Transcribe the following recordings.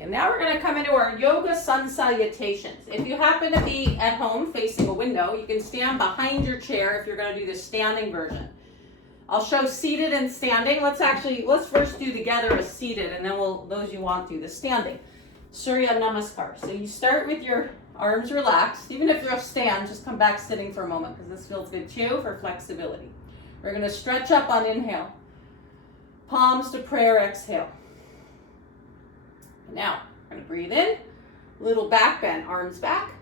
And now we're going to come into our yoga sun salutations. If you happen to be at home facing a window, you can stand behind your chair if you're going to do the standing version. I'll show seated and standing. Let's first do together a seated, and then those you want do the standing. Surya Namaskar. So you start with your arms relaxed. Even if you're a stand, just come back sitting for a moment because this feels good too for flexibility. We're going to stretch up on inhale. Palms to prayer, exhale. Now, we're going to breathe in, little back bend, arms back.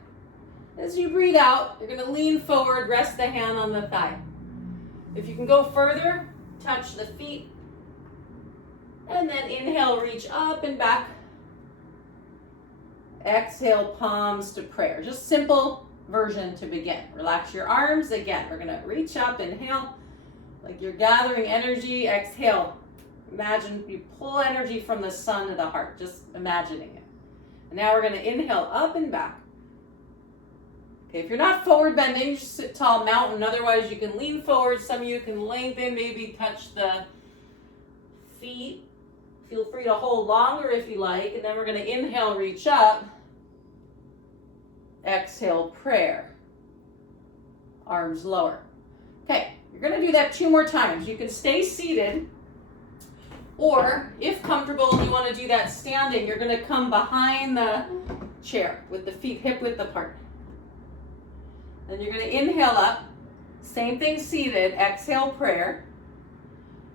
As you breathe out, you're going to lean forward, rest the hand on the thigh. If you can go further, touch the feet. And then inhale, reach up and back. Exhale, palms to prayer. Just simple version to begin. Relax your arms. Again, we're going to reach up, inhale, like you're gathering energy. Exhale. Imagine you pull energy from the sun to the heart, just imagining it. And now we're going to inhale up and back. Okay, if you're not forward bending, just sit tall mountain. Otherwise, you can lean forward. Some of you can lengthen, maybe touch the feet. Feel free to hold longer if you like. And then we're going to inhale, reach up. Exhale, prayer. Arms lower. Okay, you're going to do that 2 more times. You can stay seated. Or, if comfortable and you want to do that standing, you're going to come behind the chair with the feet hip width apart. Then you're going to inhale up. Same thing seated. Exhale, prayer.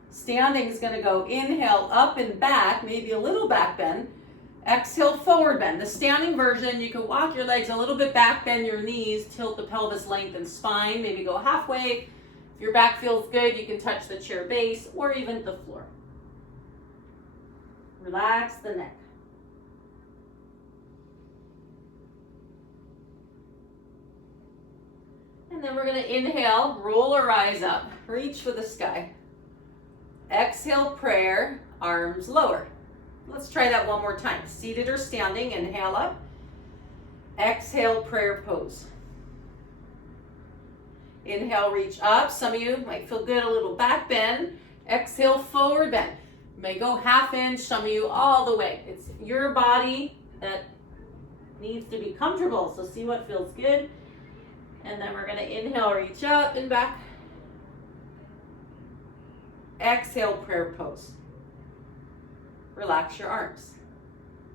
Standing is going to go inhale up and back, maybe a little back bend. Exhale, forward bend. The standing version, you can walk your legs a little bit back, bend your knees, tilt the pelvis, lengthen spine, maybe go halfway. If your back feels good, you can touch the chair base or even the floor. Relax the neck. And then we're going to inhale, roll or rise up, reach for the sky. Exhale, prayer, arms lower. Let's try that 1 more time. Seated or standing, inhale up. Exhale, prayer pose. Inhale, reach up. Some of you might feel good, a little back bend. Exhale, forward bend. May go half inch, some of you all the way. It's your body that needs to be comfortable, so see what feels good. And then we're going to inhale, reach up and back. Exhale, prayer pose. Relax your arms.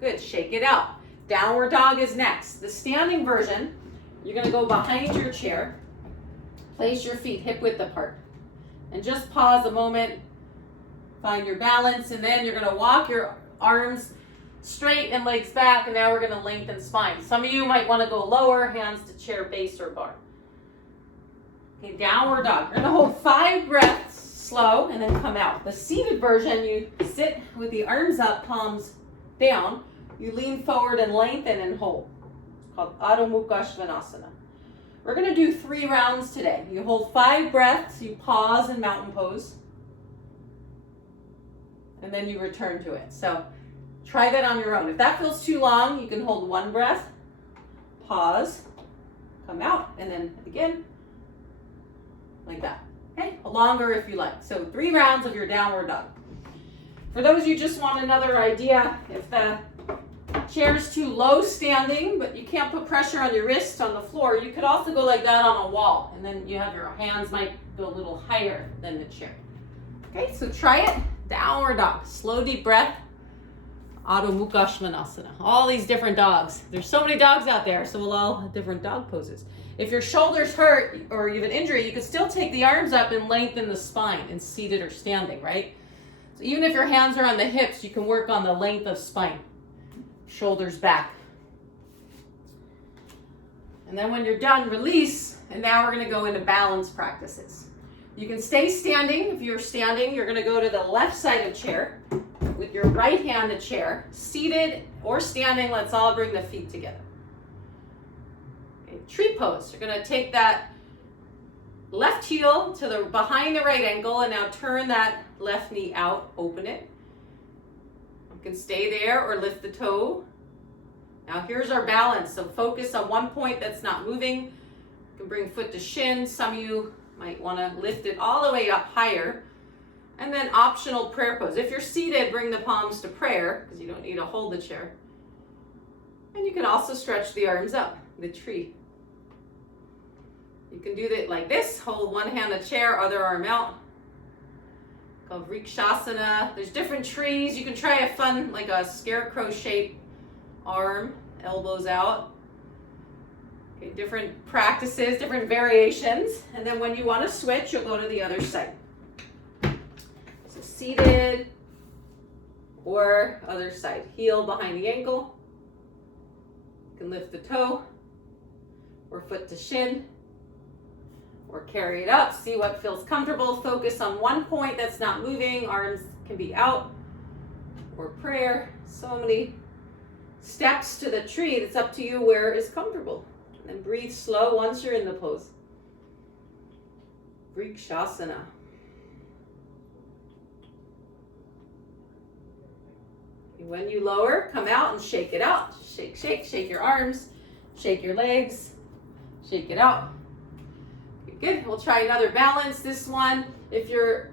Good, shake it out. Downward dog is next. The standing version, you're going to go behind your chair. Place your feet hip width apart. And just pause a moment. Find your balance, and then you're going to walk your arms straight and legs back, and now we're going to lengthen spine. Some of you might want to go lower, hands to chair base or bar. Okay, downward dog. You're going to hold 5 breaths slow and then come out. The seated version, you sit with the arms up, palms down. You lean forward and lengthen and hold. It's called Adho Mukha Svanasana. We're going to do 3 rounds today. You hold 5 breaths, you pause in mountain pose. And then you return to it. So try that on your own. If that feels too long, you can hold 1 breath, pause, come out, and then again, like that. Okay, longer if you like. So 3 rounds of your downward dog. For those of you who just want another idea, if the chair's too low standing, but you can't put pressure on your wrist on the floor, you could also go like that on a wall, and then you have your hands might go a little higher than the chair. Okay, so try it. Downward dog. Slow, deep breath. Adho Mukha Svanasana. All these different dogs. There's so many dogs out there, so we'll all have different dog poses. If your shoulders hurt or you have an injury, you can still take the arms up and lengthen the spine in seated or standing, right? So even if your hands are on the hips, you can work on the length of spine. Shoulders back. And then when you're done, release. And now we're going to go into balance practices. You can stay standing. If you're standing, you're going to go to the left side of chair with your right hand to chair. Seated or standing, let's all bring the feet together. Okay, tree pose. You're going to take that left heel to the behind the right ankle and now turn that left knee out, open it. You can stay there or lift the toe. Now here's our balance. So focus on one point that's not moving. You can bring foot to shin. Some of you might want to lift it all the way up higher. And then optional prayer pose. If you're seated, bring the palms to prayer because you don't need to hold the chair. And you can also stretch the arms up, the tree. You can do that like this, hold one hand on the chair, other arm out. Called Vrikshasana. There's different trees. You can try a fun, like a scarecrow shaped arm, elbows out. Okay, different practices, different variations. And then when you want to switch, you'll go to the other side. So seated or other side. Heel behind the ankle. You can lift the toe or foot to shin or carry it up. See what feels comfortable. Focus on one point that's not moving. Arms can be out or prayer. So many steps to the tree. It's up to you where is comfortable. And then breathe slow once you're in the pose. Vrikshasana. When you lower, come out and shake it out. Shake, shake, shake your arms, shake your legs, shake it out. Okay, good. We'll try another balance. This one, if you're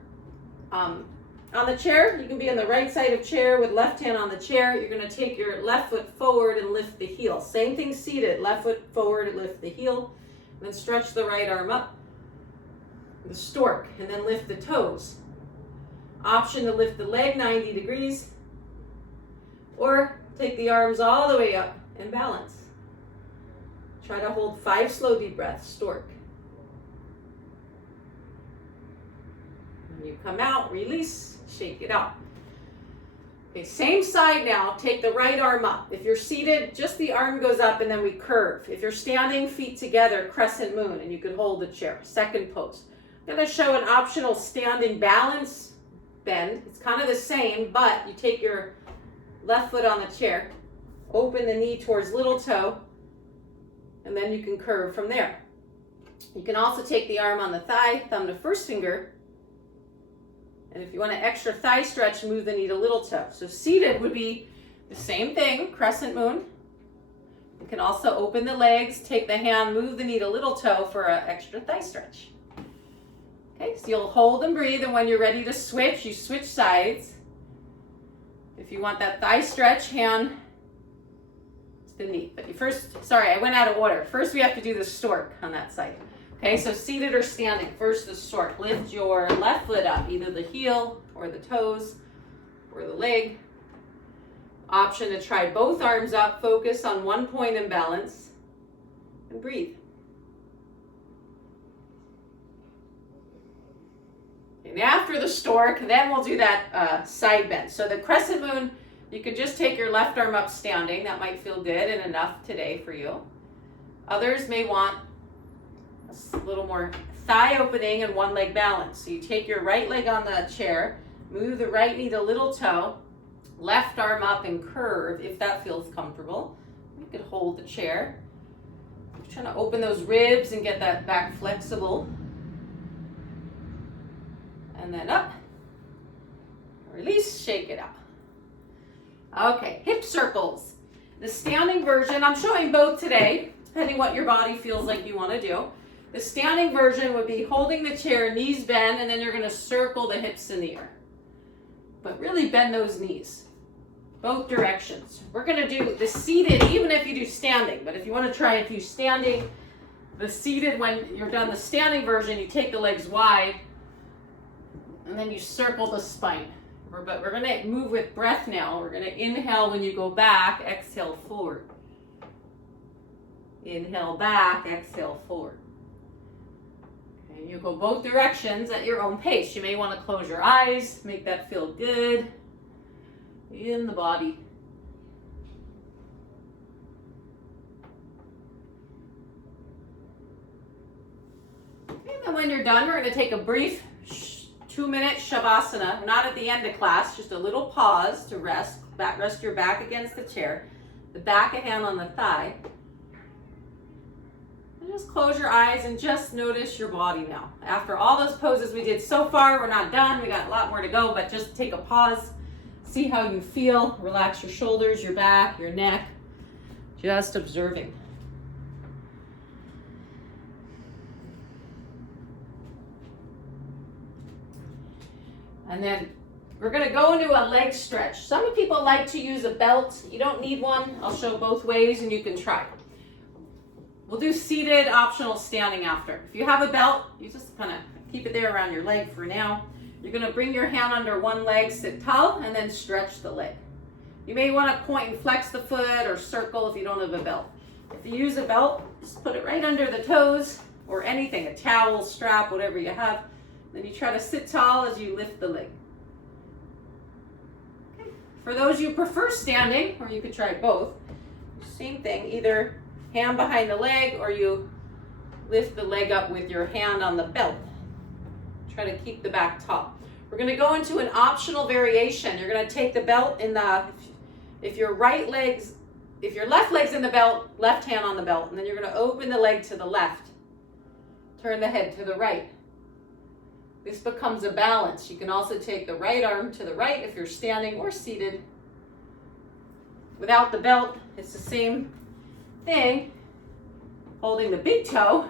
on the chair, you can be on the right side of chair with left hand on the chair. You're going to take your left foot forward and lift the heel. Same thing seated. Left foot forward and lift the heel. And then stretch the right arm up. The stork. And then lift the toes. Option to lift the leg 90 degrees. Or take the arms all the way up and balance. Try to hold 5 slow deep breaths. Stork. When you come out, release, shake it out. Okay, same side now. Take the right arm up. If you're seated, just the arm goes up and then we curve. If you're standing, feet together, crescent moon, and you can hold the chair. Second pose. I'm going to show an optional standing balance bend. It's kind of the same, but you take your left foot on the chair, open the knee towards little toe, and then you can curve from there. You can also take the arm on the thigh, thumb to first finger, and if you want an extra thigh stretch, move the knee to little toe. So seated would be the same thing, crescent moon. You can also open the legs, take the hand, move the knee to little toe for an extra thigh stretch. Okay, so you'll hold and breathe, and when you're ready to switch, you switch sides. If you want that thigh stretch, hand to the knee. But I went out of order. First we have to do the stork on that side. Okay, so seated or standing. First the stork. Lift your left foot up, either the heel or the toes or the leg. Option to try both arms up. Focus on one point in balance and breathe. And after the stork, then we'll do that side bend. So the crescent moon, you can just take your left arm up standing. That might feel good and enough today for you. Others may want a little more thigh opening and one leg balance. So you take your right leg on the chair, move the right knee to little toe, left arm up and curve if that feels comfortable. You could hold the chair. Just trying to open those ribs and get that back flexible. And then up, release, shake it out. Okay, hip circles. The standing version, I'm showing both today, depending what your body feels like you want to do. The standing version would be holding the chair, knees bend, and then you're going to circle the hips in the air. But really bend those knees, both directions. We're going to do the seated, even if you do standing, but if you want to try a few standing, the seated, when you're done the standing version, you take the legs wide, and then you circle the spine. But we're going to move with breath now. We're going to inhale when you go back, exhale forward. Inhale back, exhale forward. And you go both directions at your own pace. You may want to close your eyes, make that feel good in the body. And then when you're done, we're going to take a brief 2-minute shavasana, not at the end of class, just a little pause to rest. Rest your back against the chair, the back a hand on the thigh. And just close your eyes and just notice your body now. After all those poses we did so far, we're not done. We got a lot more to go, but just take a pause. See how you feel. Relax your shoulders, your back, your neck. Just observing. And then We're gonna go into a leg stretch. Some people like to use a belt. You don't need one. I'll show both ways and you can try. We'll do seated, optional standing after. If you have a belt, you just kind of keep it there around your leg for now. You're gonna bring your hand under one leg, sit tall, and then stretch the leg. You may wanna point and flex the foot or circle if you don't have a belt. If you use a belt, just put it right under the toes or anything, a towel, strap, whatever you have. Then you try to sit tall as you lift the leg. Okay. For those you prefer standing, or you could try both, same thing, either hand behind the leg or you lift the leg up with your hand on the belt. Try to keep the back tall. We're going to go into an optional variation. You're going to take the belt in the, if your left leg's in the belt, left hand on the belt, and then you're going to open the leg to the left. Turn the head to the right. This becomes a balance. You can also take the right arm to the right if you're standing or seated. Without the belt, it's the same thing. Holding the big toe.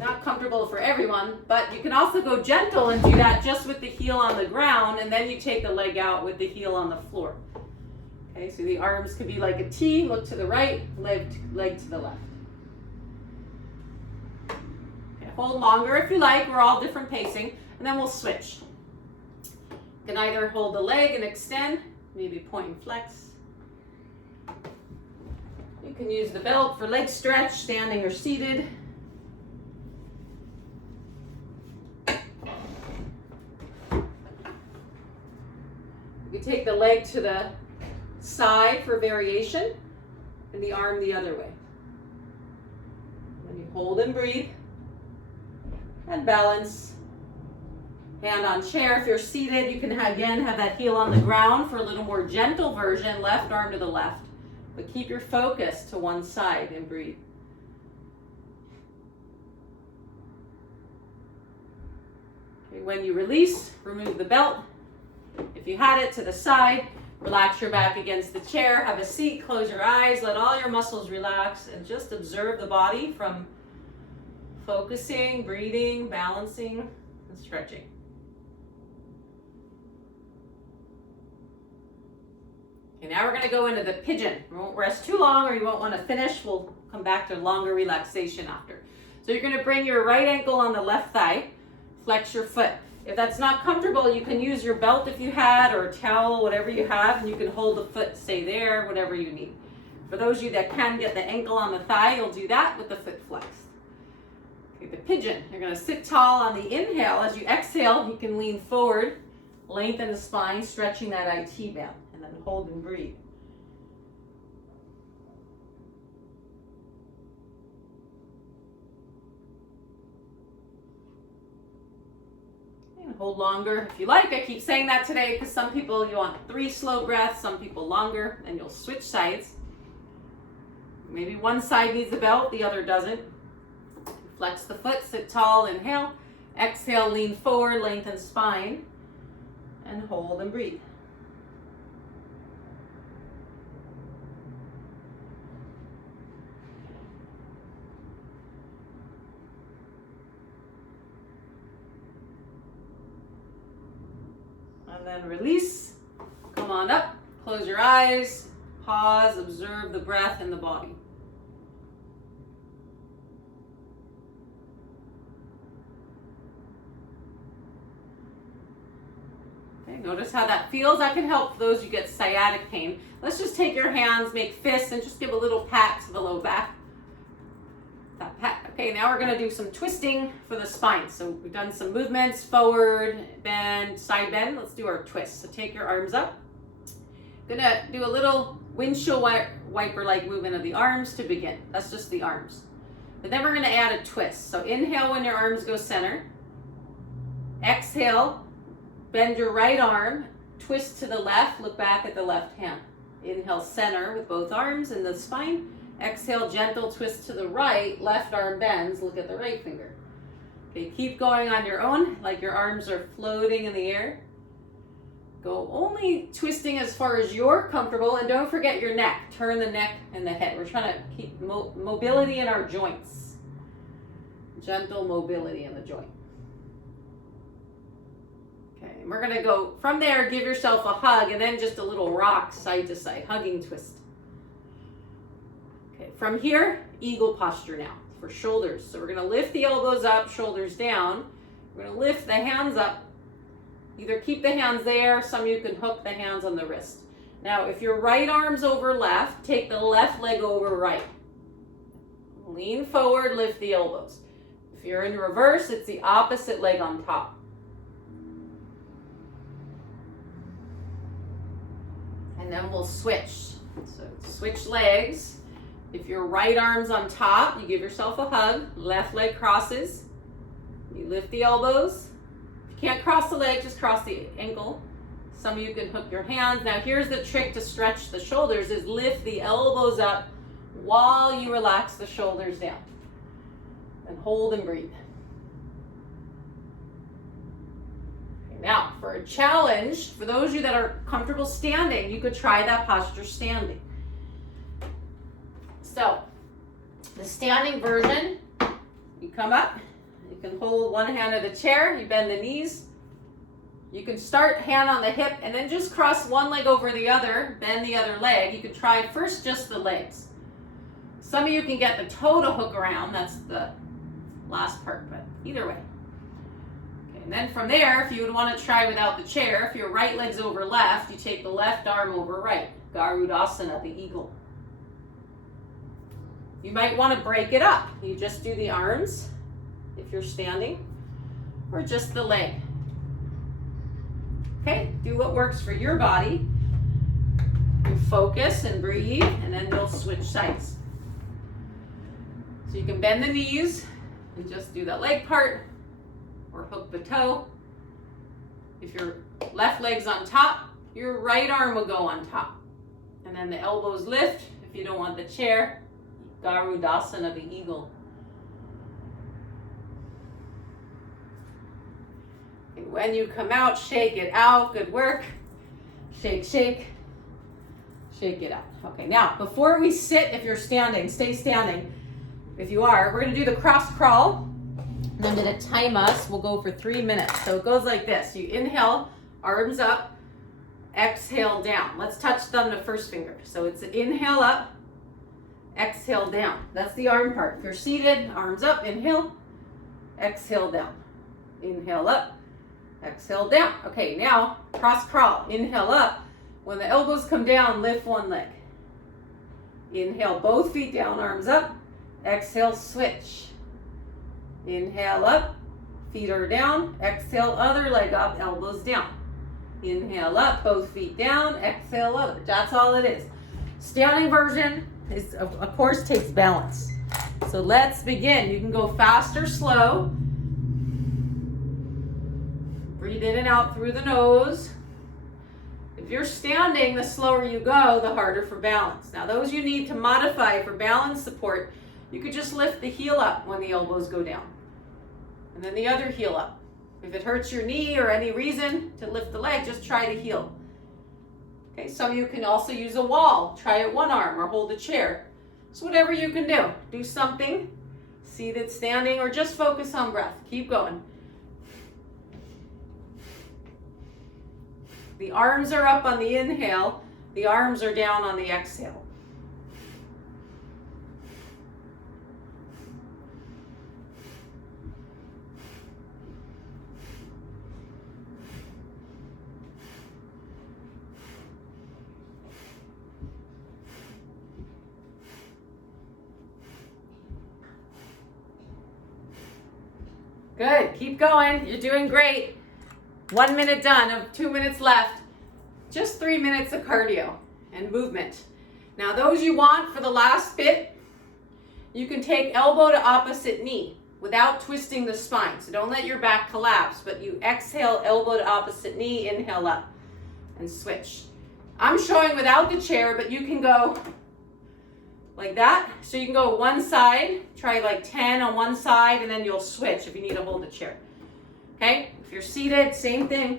Not comfortable for everyone, but you can also go gentle and do that just with the heel on the ground, and then you take the leg out with the heel on the floor. Okay, so the arms could be like a T, look to the right, leg to the left. Okay, hold longer if you like, we're all different pacing, and then we'll switch. You can either hold the leg and extend, maybe point and flex. You can use the belt for leg stretch, standing or seated. You can take the leg to the side for variation and the arm the other way. Then you hold and breathe and balance. Hand on chair. If you're seated, you can again have that heel on the ground for a little more gentle version, left arm to the left. But keep your focus to one side and breathe. Okay, when you release, remove the belt. If you had it, to the side, relax your back against the chair, have a seat, close your eyes, let all your muscles relax, and just observe the body from focusing, breathing, balancing, and stretching. Okay, now we're going to go into the pigeon. We won't rest too long or you won't want to finish. We'll come back to longer relaxation after. So you're going to bring your right ankle on the left thigh, flex your foot. If that's not comfortable, you can use your belt if you had, or a towel, whatever you have, and you can hold the foot, stay there, whatever you need. For those of you that can get the ankle on the thigh, you'll do that with the foot flexed. Okay, the pigeon. You're going to sit tall on the inhale. As you exhale, you can lean forward, lengthen the spine, stretching that IT band, and then hold and breathe. Hold longer if you like. I keep saying that today because some people, you want 3 slow breaths, some people longer, and you'll switch sides. Maybe one side needs a belt, the other doesn't. Flex the foot, sit tall, inhale. Exhale, lean forward, lengthen spine, and hold and breathe. And then release, come on up, close your eyes, pause, observe the breath and the body. Okay, notice how that feels. That can help those who get sciatic pain. Let's just take your hands, make fists, and just give a little pat to the low back. That pat. Okay, now we're going to do some twisting for the spine. So we've done some movements, forward, bend, side bend. Let's do our twist. So take your arms up. Gonna do a little windshield wiper-like movement of the arms to begin. That's just the arms. But then we're going to add a twist. So inhale when your arms go center. Exhale, bend your right arm, twist to the left, look back at the left hand. Inhale, center with both arms in the spine. Exhale, gentle twist to the right, left arm bends, look at the right finger. Okay, keep going on your own, like your arms are floating in the air. Go only twisting as far as you're comfortable, and don't forget your neck. Turn the neck and the head. We're trying to keep mobility in our joints. Gentle mobility in the joint. Okay, and we're gonna go from there, give yourself a hug, and then just a little rock side to side, hugging twist. Okay, from here, eagle posture now for shoulders. So we're gonna lift the elbows up, shoulders down. We're gonna lift the hands up. Either keep the hands there, some of you can hook the hands on the wrist. Now, if your right arm's over left, take the left leg over right. Lean forward, lift the elbows. If you're in reverse, it's the opposite leg on top. And then we'll switch. So switch legs. If your right arm's on top, you give yourself a hug. Left leg crosses. You lift the elbows. If you can't cross the leg, just cross the ankle. Some of you can hook your hands. Now here's the trick to stretch the shoulders is lift the elbows up while you relax the shoulders down. And hold and breathe. Okay, now for a challenge, for those of you that are comfortable standing, you could try that posture standing. So, the standing version, you come up, you can hold one hand of the chair, you bend the knees. You can start hand on the hip and then just cross one leg over the other, bend the other leg. You could try first just the legs. Some of you can get the toe to hook around, that's the last part, but either way. Okay, and then from there, if you would want to try without the chair, if your right leg's over left, you take the left arm over right, Garudasana, the eagle. You might want to break it up. You just do the arms, if you're standing, or just the leg. Okay, do what works for your body. You focus and breathe, and then we'll switch sides. So you can bend the knees and just do the leg part, or hook the toe. If your left leg's on top, your right arm will go on top. And then the elbows lift. If you don't want the chair, Garudasana, the eagle. And when you come out, shake it out. Good work. Shake, shake. Shake it out. Okay, now, before we sit, if you're standing, stay standing. If you are, we're going to do the cross crawl. And I'm going to time us. We'll go for 3 minutes. So it goes like this. You inhale, arms up, exhale down. Let's touch thumb to first finger. So it's an inhale up, exhale down. That's the arm part. If you're seated, arms up, inhale, exhale down. Inhale up, exhale down. Okay, now cross crawl. Inhale up. When the elbows come down, lift one leg. Inhale, both feet down, arms up. Exhale, switch. Inhale up, feet are down. Exhale, other leg up, elbows down. Inhale up, both feet down. Exhale, other. That's all it is. Standing version is, of course, takes balance. So let's begin. You can go fast or slow. Breathe in and out through the nose. If you're standing, the slower you go, the harder for balance. Now, those you need to modify for balance support, you could just lift the heel up when the elbows go down. And then the other heel up. If it hurts your knee or any reason to lift the leg, just try the heel. Okay, some of you can also use a wall. Try it one arm or hold a chair. So whatever you can do. Do something, seated, standing, or just focus on breath. Keep going. The arms are up on the inhale. The arms are down on the exhale. Good, keep going. You're doing great. 1 minute done, of 2 minutes left. Just 3 minutes of cardio and movement. Now those you want for the last bit, you can take elbow to opposite knee without twisting the spine. So don't let your back collapse, but you exhale, elbow to opposite knee, inhale up and switch. I'm showing without the chair, but you can go like that. So you can go one side, try like 10 on one side, and then you'll switch if you need to hold the chair. Okay, if you're seated, same thing.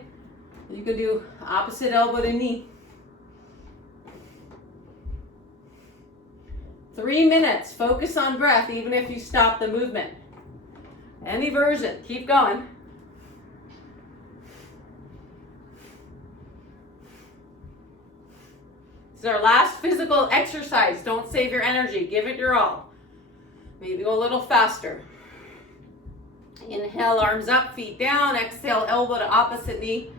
You can do opposite elbow to knee. 3 minutes, focus on breath, even if you stop the movement. Any version, keep going. This is our last physical exercise. Don't save your energy. Give it your all. Maybe go a little faster. Inhale, arms up, feet down. Exhale, elbow to opposite knee.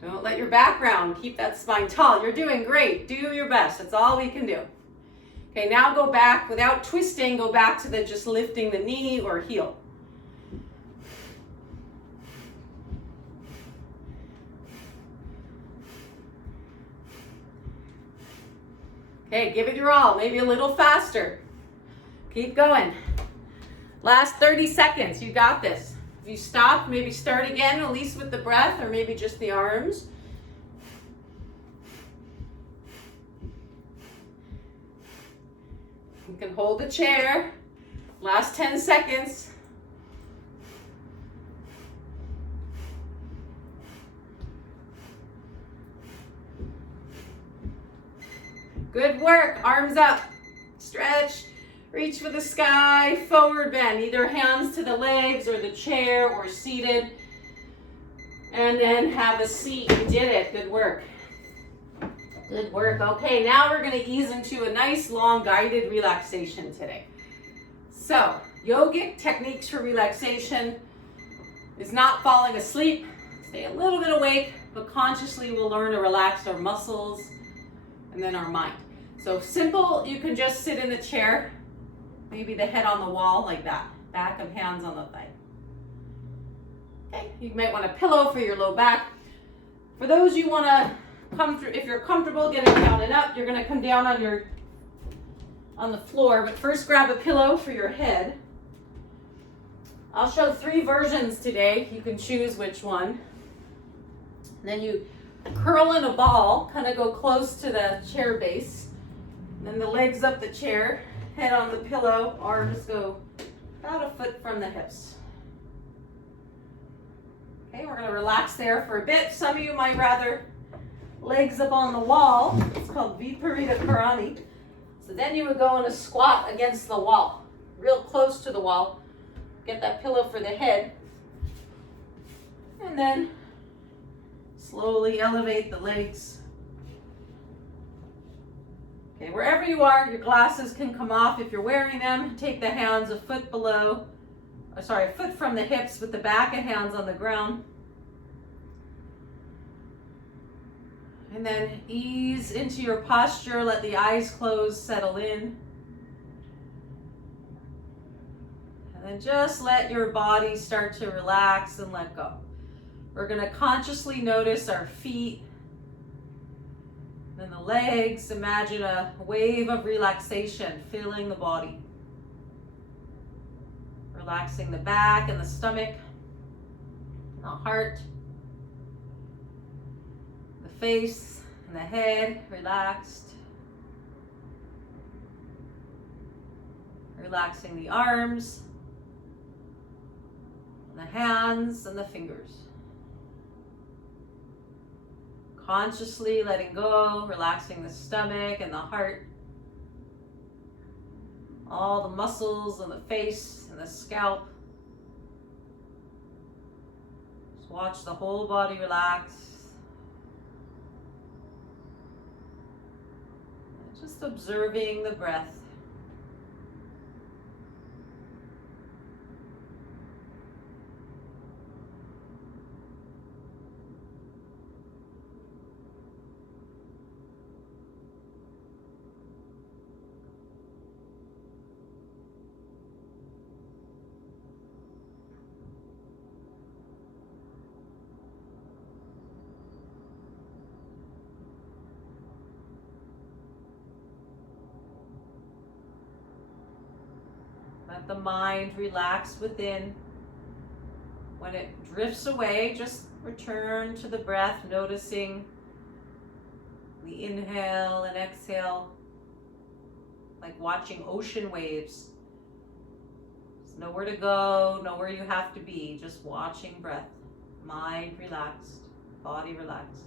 Don't let your back round. Keep that spine tall. You're doing great. Do your best. That's all we can do. Okay, now go back without twisting. Go back to the just lifting the knee or heel. Okay, give it your all. Maybe a little faster. Keep going. Last 30 seconds. You got this. If you stop, maybe start again, at least with the breath, or maybe just the arms. You can hold the chair. Last 10 seconds. Good work. Arms up. Stretch. Reach for the sky. Forward bend. Either hands to the legs or the chair or seated. And then have a seat. You did it. Good work. Good work. Okay, now we're going to ease into a nice long guided relaxation today. So, yogic techniques for relaxation is not falling asleep. Stay a little bit awake, but consciously we'll learn to relax our muscles and then our mind. So simple, you can just sit in a chair, maybe the head on the wall like that, back of hands on the thigh. Okay, you might want a pillow for your low back. For those you want to come through, if you're comfortable getting down and up, you're going to come down on the floor, but first grab a pillow for your head. I'll show 3 versions today. You can choose which one. Then you curl in a ball, kind of go close to the chair base. Then the legs up the chair, head on the pillow, arms go about a foot from the hips. Okay, we're going to relax there for a bit. Some of you might rather legs up on the wall. It's called Viparita Karani. So then you would go in a squat against the wall, real close to the wall. Get that pillow for the head. And then slowly elevate the legs. Okay, wherever you are, your glasses can come off if you're wearing them. Take the hands a foot a foot from the hips with the back of hands on the ground. And then ease into your posture. Let the eyes close, settle in. And then just let your body start to relax and let go. We're going to consciously notice our feet, then the legs. Imagine a wave of relaxation filling the body. Relaxing the back and the stomach, the heart, the face and the head relaxed. Relaxing the arms, and the hands and the fingers. Consciously letting go, relaxing the stomach and the heart. All the muscles on the face and the scalp. Just watch the whole body relax. And just observing the breath. Let the mind relax within. When it drifts away, just return to the breath, noticing the inhale and exhale, like watching ocean waves. There's nowhere to go, nowhere you have to be, just watching breath. Mind relaxed, body relaxed.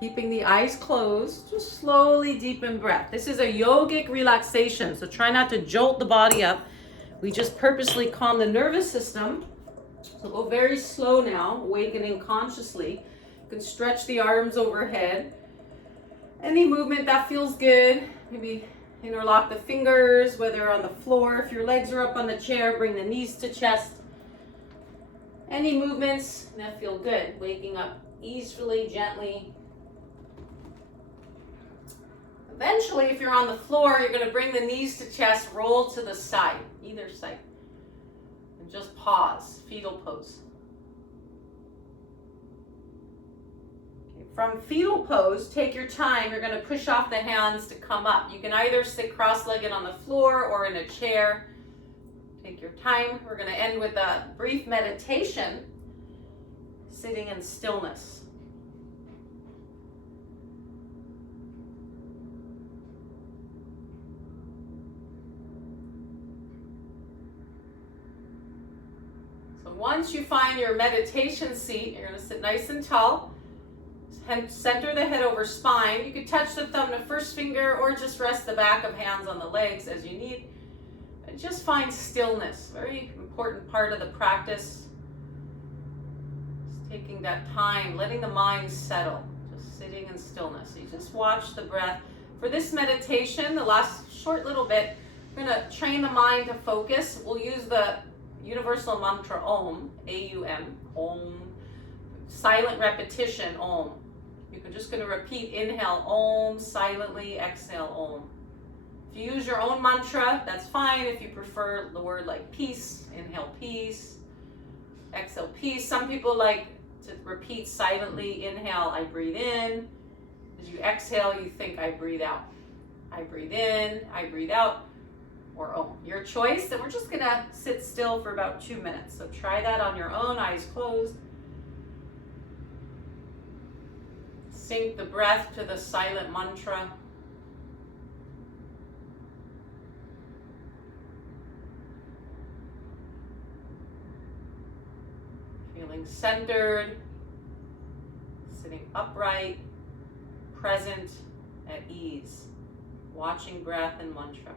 Keeping the eyes closed, just slowly deepen breath. This is a yogic relaxation, so try not to jolt the body up. We just purposely calm the nervous system. So go very slow now, awakening consciously. You can stretch the arms overhead. Any movement that feels good, maybe interlock the fingers, whether on the floor. If your legs are up on the chair, bring the knees to chest. Any movements that feel good, waking up easily, gently. Eventually, if you're on the floor, you're going to bring the knees to chest, roll to the side, either side. And just pause, fetal pose. Okay, from fetal pose, take your time. You're going to push off the hands to come up. You can either sit cross-legged on the floor or in a chair. Take your time. We're going to end with a brief meditation, sitting in stillness. Once you find your meditation seat, you're going to sit nice and tall. Center the head over spine. You can touch the thumb to first finger or just rest the back of hands on the legs as you need. And just find stillness. Very important part of the practice. Just taking that time, letting the mind settle. Just sitting in stillness. So you just watch the breath. For this meditation, the last short little bit, we're going to train the mind to focus. We'll use the universal mantra Om, A-U-M, Om, silent repetition, Om. You're just going to repeat, inhale, Om, silently, exhale, Om. If you use your own mantra, that's fine. If you prefer the word like peace, inhale peace, exhale peace. Some people like to repeat silently, inhale, I breathe in. As you exhale, you think I breathe out. I breathe in, I breathe out. Or Om. Your choice, and we're just going to sit still for about 2 minutes. So try that on your own, eyes closed. Sync the breath to the silent mantra. Feeling centered, sitting upright, present, at ease, watching breath and mantra.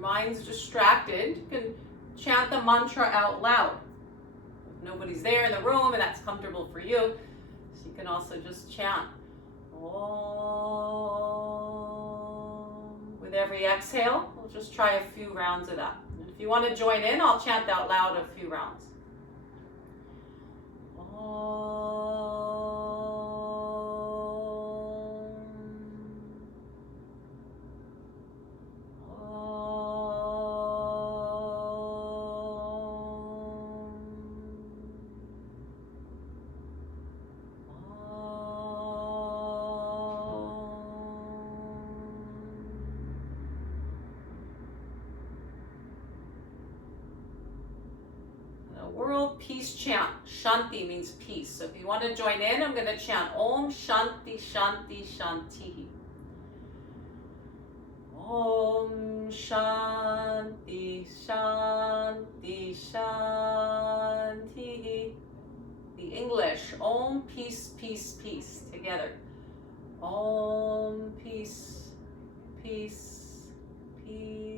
Mind's distracted, you can chant the mantra out loud. If nobody's there in the room and that's comfortable for you, so you can also just chant Om. With every exhale, we'll just try a few rounds of that. And if you want to join in, I'll chant out loud a few rounds. Om. World Peace Chant. Shanti means peace. So if you want to join in, I'm going to chant Om Shanti Shanti Shanti. Om Shanti Shanti Shanti. The English, Om Peace Peace Peace. Together. Om Peace Peace Peace.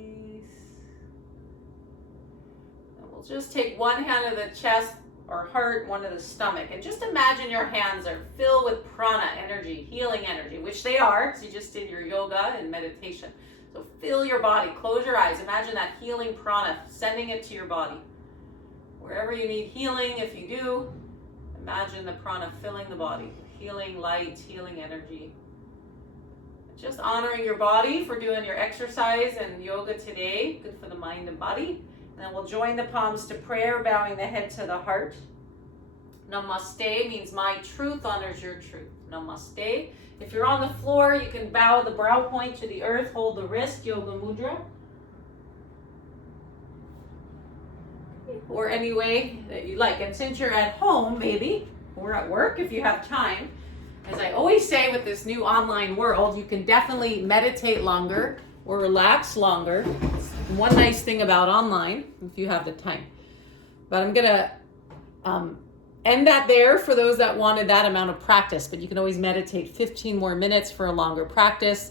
We'll just take one hand of the chest or heart, one of the stomach, and just imagine your hands are filled with prana energy, healing energy, which they are, because you just did your yoga and meditation. So fill your body, close your eyes, imagine that healing prana, sending it to your body. Wherever you need healing, if you do, imagine the prana filling the body, healing light, healing energy. Just honoring your body for doing your exercise and yoga today. Good for the mind and body. And then we'll join the palms to prayer, bowing the head to the heart. Namaste means my truth honors your truth. Namaste. If you're on the floor, you can bow the brow point to the earth, hold the wrist, yoga mudra. Or any way that you like. And since you're at home, maybe, or at work if you have time, as I always say with this new online world, you can definitely meditate longer or relax longer. It's one nice thing about online, if you have the time. But I'm going to end that there for those that wanted that amount of practice. But you can always meditate 15 more minutes for a longer practice.